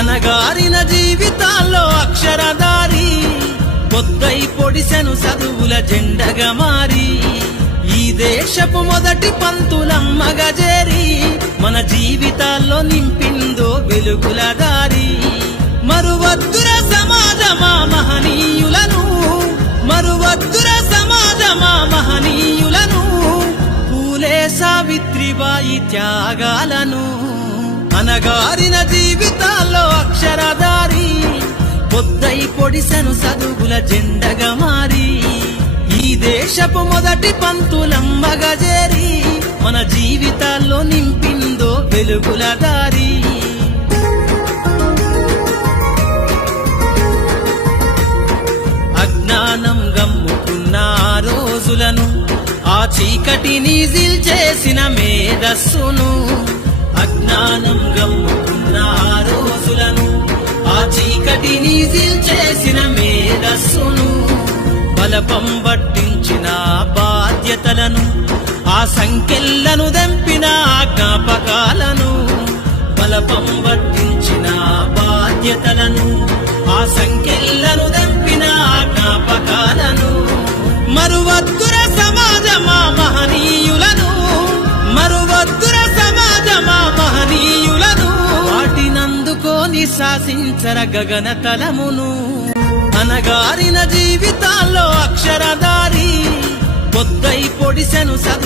అనగారిన జీవితాల్లో అక్షరధారి పొద్దై పొడిసెను చదువుల జెండగా మారి ఈ దేశపు మొదటి పంతులమ్మగా చేరి మన జీవితాల్లో నింపిందో వెలుగుల దారి మరువద్దుర సమాజమా మహనీయులను మరువద్దుర సమాజమా మహనీయులను పూలే సావిత్రిబాయి త్యాగాలను అనగారిన జీవితాల్లో అక్షరధారి పొద్దై పొడిసెను చదువుల జెండగా మారి ఈ దేశపు మొదటి పంతులమ్మగా చేరి మన జీవితాల్లో నింపిందో వెలుగుల దారి అజ్ఞానం గమ్ముకున్న ఆ రోజులను ఆ చీకటిని చేసిన మేధస్సును అజ్ఞానం గమ్ముకున్న ఆ రోజులను ఆ చీకటిని చేసిన మేధస్సును బలపం పట్టించిన బాధ్యతలను ఆ సంఖ్యలను దంపిన జ్ఞాపకాలను బలపం పట్టించిన బాధ్యతలను ఆ సంఖ్యలను దంపిన జ్ఞాపకాలను మరువద్దుర సమాజమా మహనీయులను మరువద్దుర సమాజమా మహనీయులను వాటినందుకోని శాసించర గగన తలమును అనగారిన జీవితాల్లో అక్షరధారి పొద్దై పొడిసెను చదువు